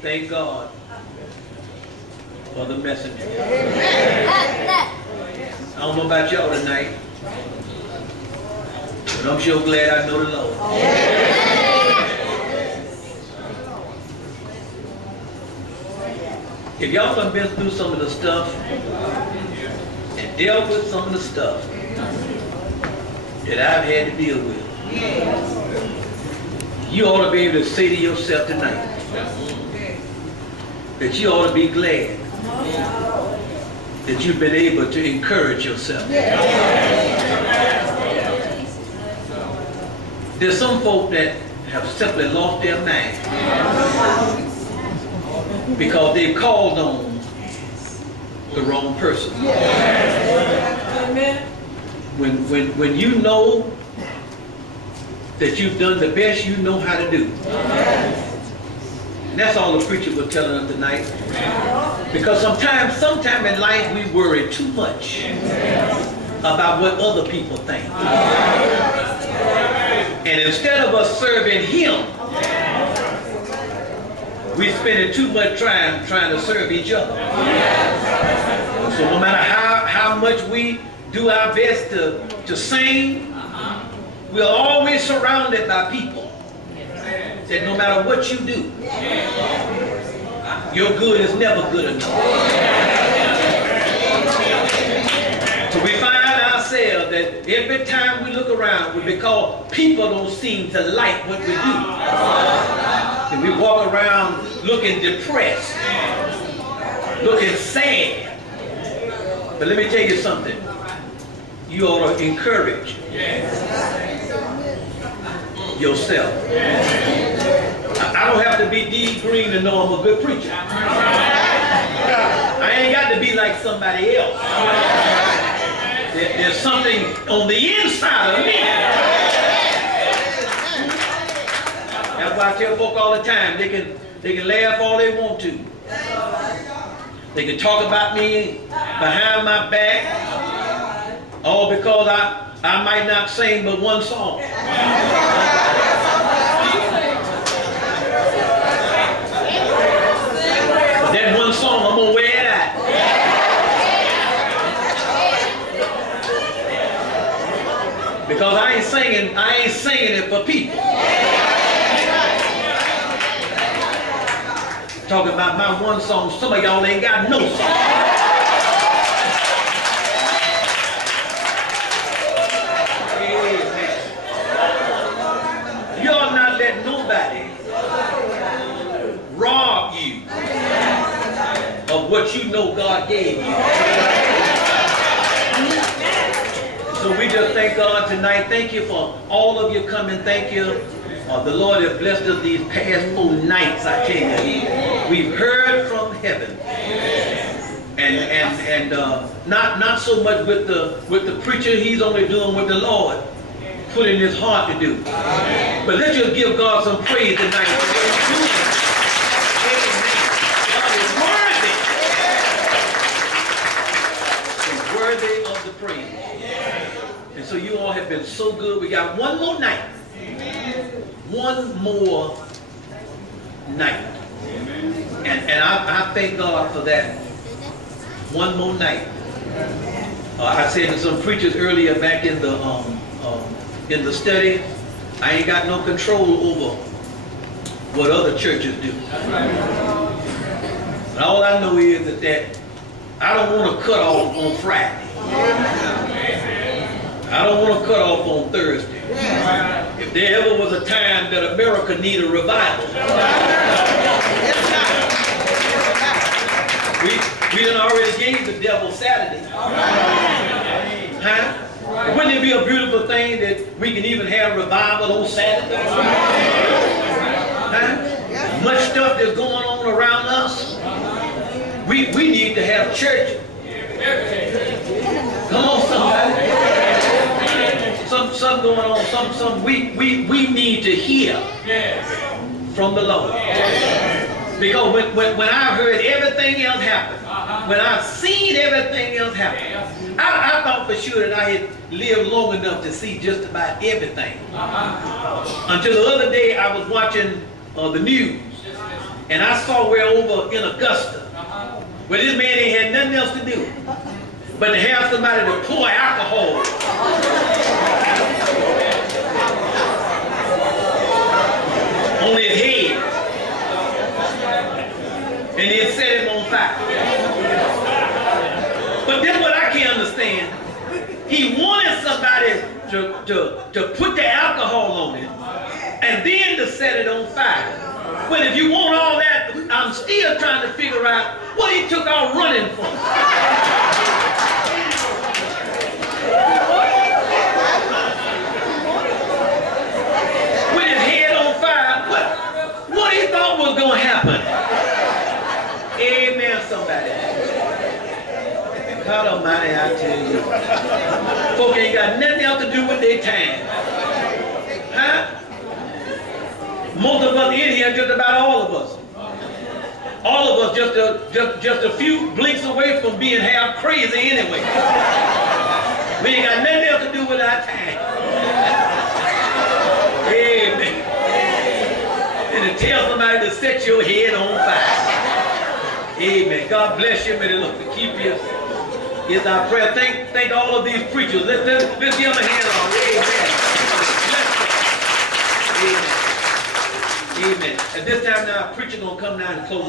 Thank God for the messenger. I don't know about y'all tonight, but I'm sure glad I know the Lord. If y'all done been through some of the stuff and dealt with some of the stuff that I've had to deal with, you ought to be able to say to yourself tonight that you ought to be glad that you've been able to encourage yourself. There's some folk that have simply lost their mind because they've called on the wrong person. When you know that you've done the best you know how to do. And that's all the preacher was telling us tonight. Because sometime in life we worry too much about what other people think. And instead of us serving Him, we spending too much time trying to serve each other. So no matter how much we do our best to sing, we're always surrounded by people that no matter what you do, your good is never good enough. So we find ourselves that every time we look around, because people don't seem to like what we do. And we walk around looking depressed, looking sad. But let me tell you something. You ought to encourage yourself. I don't have to be D. Green to know I'm a good preacher. I ain't got to be like somebody else. There's something on the inside of me. That's why I tell folk all the time, they can laugh all they want to. They can talk about me behind my back, all because I might not sing but one song. But that one song, I'm gonna wear it out. Because I ain't singing it for people. Talking about my one song, some of y'all ain't got no song. You ought not let nobody rob you of what you know God gave you. So we just thank God tonight. Thank you for all of you coming. Thank you. The Lord has blessed us these past 4 nights, I tell you. We've heard from heaven. And not so much with the preacher. He's only doing what the Lord put in his heart to do. But let's just give God some praise tonight. God is worthy. He's worthy of the praise. And so you all have been so good. We got one more night. One more night. And I thank God for that. One more night. I said to some preachers earlier back in the study, I ain't got no control over what other churches do. But all I know is that I don't want to cut off on Friday. I don't want to cut off on Thursday. If there ever was a time that America needed a revival, we done already gave the devil Saturday. Huh? Wouldn't it be a beautiful thing that we can even have revival on Saturday? Huh? Much stuff that's going on around us. We need to have church. Come on, somebody. Something going on. We need to hear from the Lord. Because when I heard everything else happen, when I seen everything else happen, I thought for sure that I had lived long enough to see just about everything. Until the other day I was watching the news, And I saw where over in Augusta, where this man ain't had nothing else to do but to have somebody to pour alcohol on his head and then set him on fire. But then what I can't understand, he wanted somebody to put the alcohol on it and then to set it on fire. But if you want all that, I'm still trying to figure out what he took off running from. With his head on fire, what he thought was going to happen. Amen, somebody. God Almighty, I tell you. Folk ain't got nothing else to do with their time. Huh? Most of us in here, just about all of us. All of us just a few blinks away from being half crazy anyway. We ain't got nothing else to do with our time. Amen. And to tell somebody to set your head on fire. Amen. God bless you. May the Lord keep you. Is our prayer. Thank all of these preachers. Let's give them a hand on. Amen. Amen. At this time now, our preacher gonna come down and close.